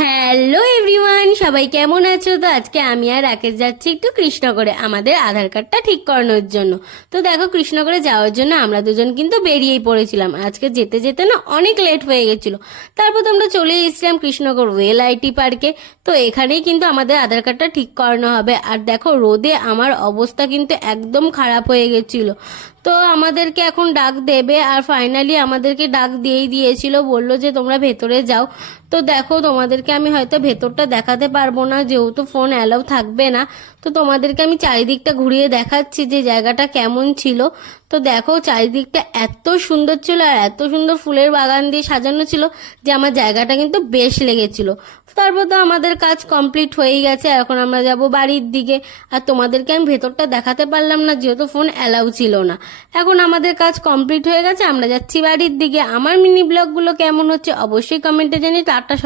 Hello everyone, সবাই কেমন আছো? তো আজকে আমি আর রাকেশ যাচ্ছি একটু কৃষ্ণনগরে আমাদের আধার কার্ডটা ঠিক করানোর জন্য। তো দেখো, কৃষ্ণনগরে যাওয়ার জন্য আমরা দুজন কিন্তু বেরিয়েই পড়েছিলাম। আজকে যেতে যেতে না অনেক লেট হয়ে গেছিলো। তারপর তো আমরা চলে এসেছিলাম কৃষ্ণনগর ওয়েল আইটি পার্কে। তো এখানেই কিন্তু আমাদের আধার কার্ডটা ঠিক করানো হবে। আর দেখো, রোদে আমার অবস্থা কিন্তু একদম খারাপ হয়ে গেছিলো। তো আমাদেরকে এখন ডাক দেবে, আর ফাইনালি আমাদেরকে ডাক দিয়েই দিয়েছিল, বললো যে তোমরা ভেতরে যাও। তো দেখো, তোমাদেরকে আমি হয়তো ভেতরটা দেখাতে পারবো না, যেহেতু ফোন অ্যালাউ থাকবে না। তো তোমাদেরকে আমি চারিদিকটা ঘুরিয়ে দেখাচ্ছি যে জায়গাটা কেমন ছিল। তো দেখো, চারিদিকটা এত সুন্দর ছিল আর এত সুন্দর ফুলের বাগান দিয়ে সাজানো ছিল যে আমার জায়গাটা কিন্তু বেশ লেগেছিল। তারপর তো আমাদের কাজ কমপ্লিট হয়েই গেছে, এখন আমরা যাব বাড়ির দিকে। আর তোমাদেরকে আমি ভেতরটা দেখাতে পারলাম না, যেহেতু ফোন অ্যালাউ ছিল না। এখন আমাদের কাজ কমপ্লিট হয়ে গেছে, আমরা যাচ্ছি বাড়ির দিকে। আমার মিনি ব্লগগুলো কেমন হচ্ছে অবশ্যই কমেন্টে জানিয়ে। টাটা।